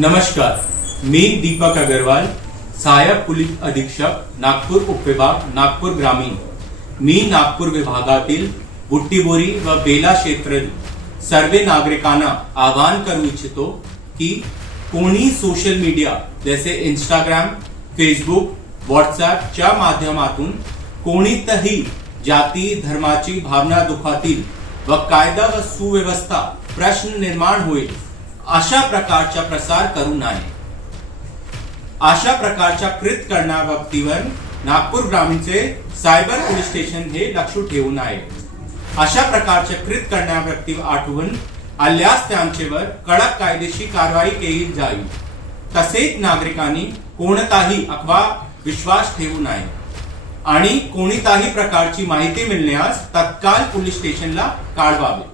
नमस्कार, मी दीपक अग्रवाल, सहाय्यक पोलीस अधीक्षक, नागपूर उपविभाग, नागपूर ग्रामीण। मी नागपूर विभागातील बुट्टीबोरी व बेला क्षेत्रातील सर्व नागरिकांना आवाहन करू इच्छितो की कोणी सोशल मीडिया जैसे इंस्टाग्राम, फेसबुक, व्हॉट्सॲप च्या माध्यमातून कोणीतही जाती धर्माची भावना दुखातील व कायदा व सुव्यवस्था प्रश्न निर्माण होईल अशा प्रकारचा प्रसार करू नये। अशा प्रकारच्या कृत्य करणाऱ्या व्यक्तीवर नागपूर ग्रामीणचे सायबर पोलीस स्टेशन हे लक्ष ठेवून आहे। अशा प्रकारचे कृत्य करणाऱ्या व्यक्तीवर आठवून आल्यास त्यांच्यावर कडक कायदेशीर कारवाई केली जाईल। तसेच नागरिकांनी कोणताही अफवा विश्वास ठेवू नये आणि कोणताही प्रकारची माहिती मिळण्यास तत्काळ पोलीस स्टेशनला कळवावे।